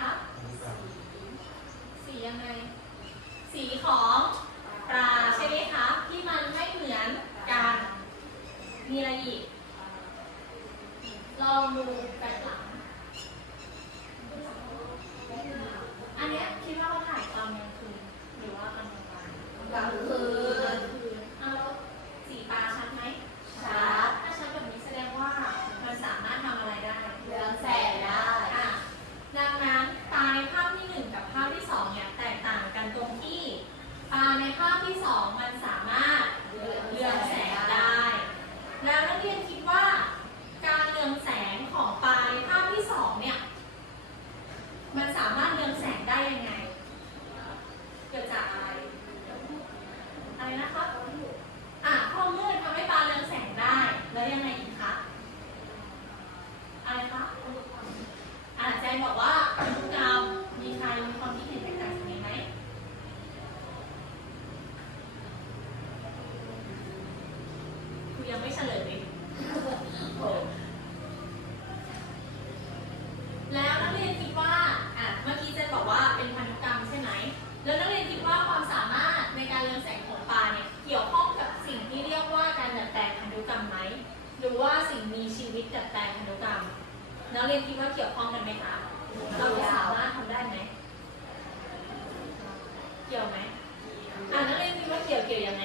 คะสียังไง สีของปลาใช่ไหมคะ ที่มันไม่เหมือนกัน มีอะไรอีก ลองดูแบ็คหลัง อันเนี้ยคิดว่าเขาถ่ายตอนกลางคืนหรือว่ากลางวันกลางคืน เอาแล้วสีปลาชัดไหม ชัด ถ้าชัดแบบนี้แสดงว่ามันสามารถทำอะไรได้ เรืองแสงได้ อะดังนั้นปลาในภาพที่หนึ่งกับภาพที่สองเนี่ยแตกต่างกันตรงที่ปลาในภาพที่สองมันสามารถ เรืองแสงได้ แล้วนักเรียนคิดว่า การเรืองแสงของปลาในภาพที่สองเนี่ย มันสามารถเรืองแสงได้ยังไง เกิดจากอะไร อะไรนะคะอะข้อมืดทำให้ปลาเรืองแสงได้ แล้วยังไงอีกคะ อะไรคะ อะแจนบอกว่าพันธุกรรม มีใครมีความคิดเห็นแตกต่างจากนี้ไหม คือ ยังไม่เฉลยแล้วนักเรียนคิดว่าอะเมื่อกี้เจนบอกว่าเป็นพันธุกรรมใช่ไหม แล้วนักเรียนคิดว่าความสามารถในการเรืองแสงของปลาเนี่ยเกี่ยวข้องกับสิ่งที่เรียกว่าการดัดแปลงพันธุกรรมไหม หรือว่าสิ่งมีชีวิตดัดแปลงพันธุกรรม นักเรียนคิดว่าเกี่ยวข้องกันไหมคะ เราสามารถทำได้ไหม เกี่ยวไหมอะนักเรียนคิดว่าเกี่ยวเกี่ยวยังไง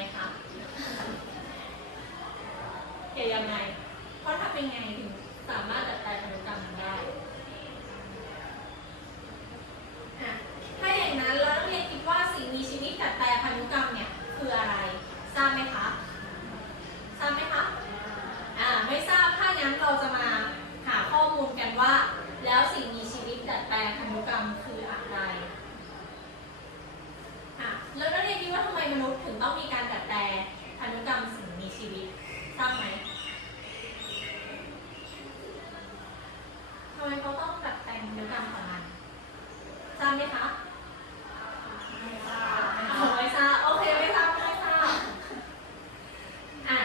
เกี่ยวยังไง เพราะทำยังไงถึงสามารถดัดแปลงพันธุกรรมมันได้อะถ้าอย่างนั้นแล้วนักเรียนคิดว่าสิ่งมีชีวิตดัดแปลงพันธุกรรมเนี่ยคืออะไร ทราบไหมคะ ทราบไหมคะ อ่า ไม่ทราบ ถ้างั้นเราจะมาหาข้อมูลกันว่า แล้วสิ่งมีชีวิตดัดแปลงพันธุกรรมคืออะไรอะแล้วนักเรียนคิดว่าทำไมมนุษย์ถึงต้องมีการดัดแปลงพันธุกรรมสิ่งมีชีวิต ทราบไหมทำไมเขาต้องดัดแปลงพันธุกรรมของมันทราบไหมคะเอาไม่ทราบโอเคไม่ทราบไม่ทราบอะ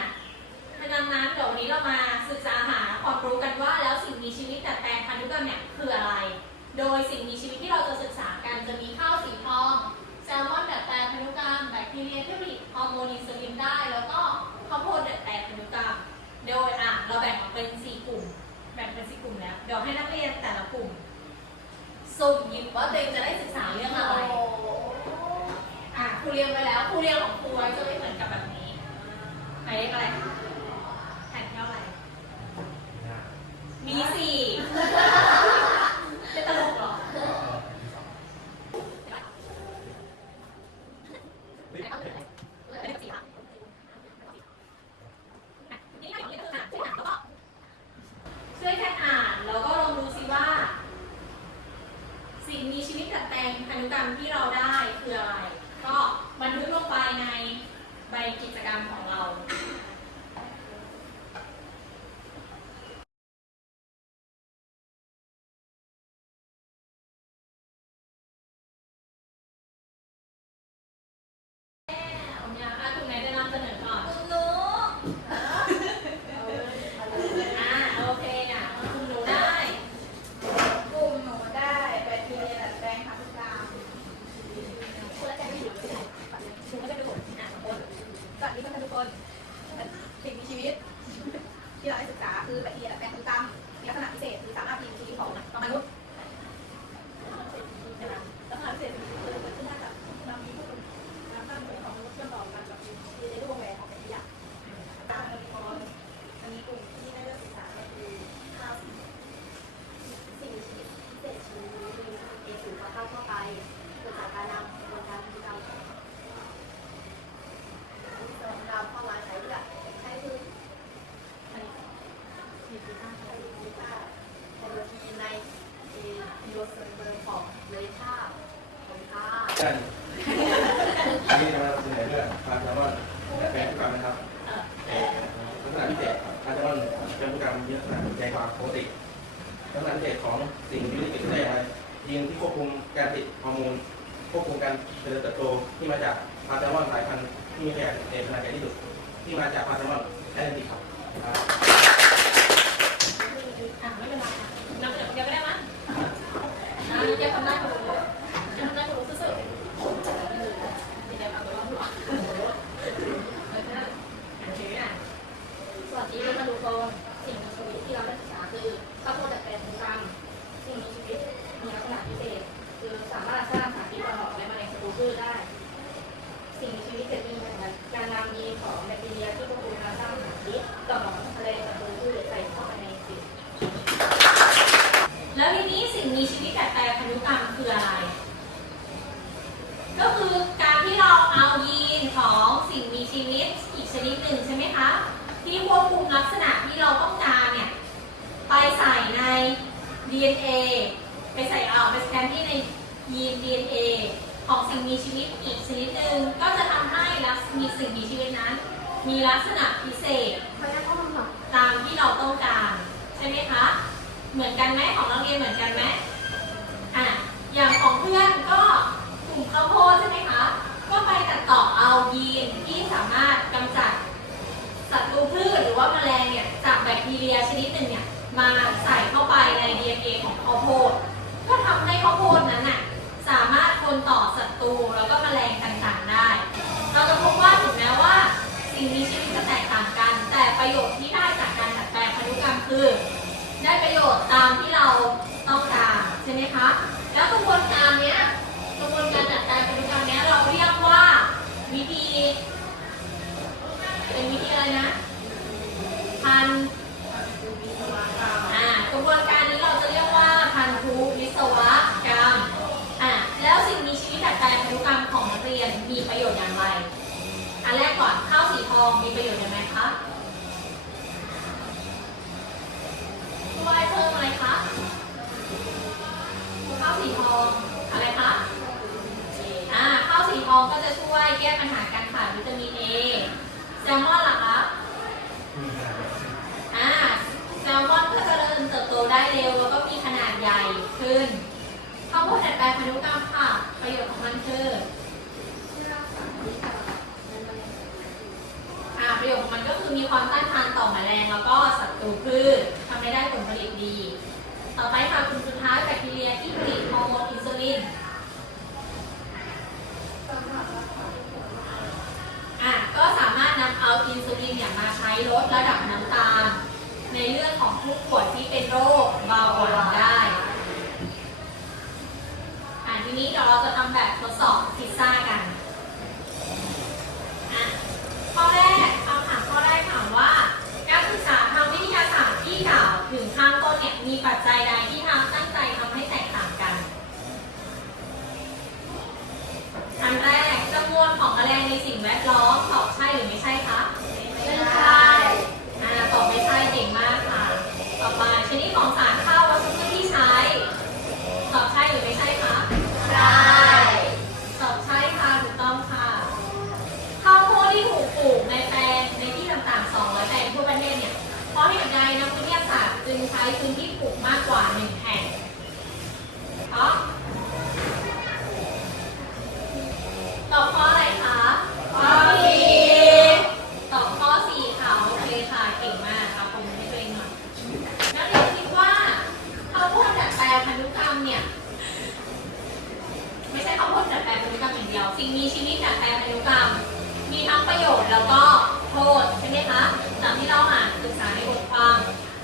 ดังนั้นเดี๋ยววันนี้เรามาศึกษาหาความรู้กันว่าแล้วสิ่งมีชีวิตดัดแปลงพันธุกรรมเนี่ยคืออะไร โดยสิ่งมีชีวิตที่เราจะศึกษากันจะมีข้า โดยอะเราแบ่งออกเป็นสี่กลุ่ม แบ่งเป็นสี่กลุ่มแล้ว เดี๋ยวให้นักเรียนแต่ละกลุ่ม สุ่มหยิบว่าตัวเองจะได้ศึกษาเรื่องอะไร อะครูเรียงไปแล้วครูเรียงของครูไว้จะไม่เหมือนกับแบบนี้หมายเลขอะไรแผ่นเท่าไหร่ มีสี่เป็นตลกเหรอ ช่วยกันอ่านแล้วก็ลองดูซิว่า สิ่งมีชีวิตดัดแปลงพันธุกรรมที่เราได้คืออะไร ก็บันทึกลงไปในใบกิจกรรมของเรา ใช่อันนี้จะมาเสนอเรื่องพาราเซลมอนแปลงพฤติกรรมนะครับลักษณะพิเศษพาราเซลมอนเป็นพฤติกรรมมีลักษณะใจความปกติลักษณะพิเศษของสิ่งมีชีวิตติดได้อย่างไรยีนที่ควบคุมการติดฮอร์โมนควบคุมการเจริญเติบโตที่มาจากพาราเซลมอนสายพันธุ์ที่มีขนาดในขนาดใหญ่ที่สุด ที่มาจากพาราเซลมอนแอนติครับครับอะไม่เป็นไรนับเดี๋ยวเดี๋ยวก็ได้มั้ยอะเดี๋ยวทำได้คุณรู้เดี๋ยวทำได้คุณรู้ซื่อๆเดี๋ยวเอาตัวรอดหัวโอเคอะ ส วัสดีเป็นมาดูโซนสิ่งมีชีวิตที่เราได้ศึกษาคือข้าวโพดดัดแปลงพันธุกรรมสิ่งมีชีวิตมีลักษณะพิเศษ คือสามารถสร้างสารที่ประกอและมะเร็งศัตรูพืชได้ สิ่งมีชีวิตจะมีการนำยีนของแบคทีเรียที่ควบคุมการสร้างสารพิษต่อมะเร็งศัตรูพืชใส่เข้าไปในสิ่ง แล้วทีนี้สิ่งมีชีวิตดัดแปลงพันธุกรรมคืออะไร ก็คือการที่เราเอายีนของสิ่งมีชีวิตอีกชนิดหนึ่งใช่ไหมคะ ที่ควบคุม ลักษณะที่เราต้องการเนี่ยไปใส่ใน DNA ไปใส่เอาไปสแกนที่ในยีน DNA ของสิ่งมีชีวิตอีกชนิดหนึ่งก็จะทำให้ลักษมีสิ่งมีชีวิตนั้น มีลักษณะพิเศษตามที่เราต้องการใช่ไหมคะเหมือนกันไหมของนักเรียนเหมือนกันไหมอะอย่างของเพื่อนก็กลุ่มข้าวโพดใช่ไหมคะก็ไปตัดต่อเอายีนที่สามารถกำจัด ศัตรูพืชหรือว่าแมลงเนี่ยจากแบคทีเรียชนิดหนึ่งเนี่ยมาใส่เข้าไปใน DNA ของข้าวโพด ก็ทำให้ข้าวโพดนั้นน่ะสามารถทนต่อศัตรูแล้วก็แมลงต่างๆได้ เราจะพบว่าถึงแม้ว่า สิ่งมีชีวิตจะแตกต่างกัน แต่ประโยชน์ที่ได้จากการดัดแปลงพันธุกรรมคือ ได้ประโยชน์ตามที่เราต้องการใช่ไหมคะ แล้วกระบวนการเนี้ย เร็วแล้วก็มีขนาดใหญ่ขึ้นข้าวโพดดัดแปลงพันธุกรรมค่ะ ประโยชน์ของมันคืออ่าประโยชน์ของมันก็คือมีความต้านทานต่อแมลงแล้วก็ศัตรูพืชทำให้ได้ผลผลิตดี ต่อไปค่ะกลุ่มสุดท้ายแบคทีเรียที่ผลิตฮอร์โมนอินซูลินอะก็สามารถนำเอาอินซูลินเนี่ยมาใช้ลดระดับน้ำตาลในเลือดของผู้ป่วยที่เป็นโรค เบาหวานได้อะทีนี้เดี๋ยวเราจะทำแบบทดสอบพิซซ่ากันอะข้อแรกคำถามข้อแรกถามว่า การศึกษาทางวิทยาศาสตร์ที่กล่าวถึงข้างต้นเนี่ยมีปัจจัยใดที่ทำตั้งใจทำให้แตกต่างกันอันแรกจำนวนของแมลงในสิ่งแวดล้อมตอบใช่หรือไม่ใช่คะไม่ใช่อ่าตอบไม่ใช่เก่งมาก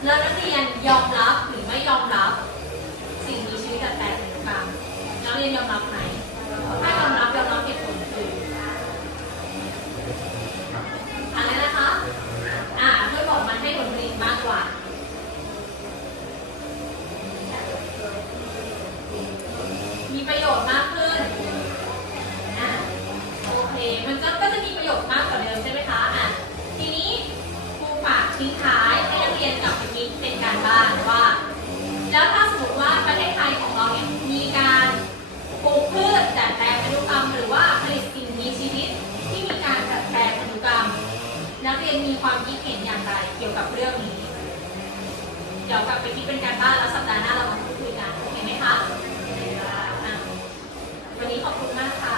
แล้วนักเรียนยอมรับ ความคิดเห็นอย่างไรเกี่ยวกับเรื่องนี้ เดี๋ยวกลับไปคิดเป็นการบ้านแล้วสัปดาห์หน้าเรามาพูดคุยกันโอเคไหมคะอะวันนี้ขอบคุณมากค่ะ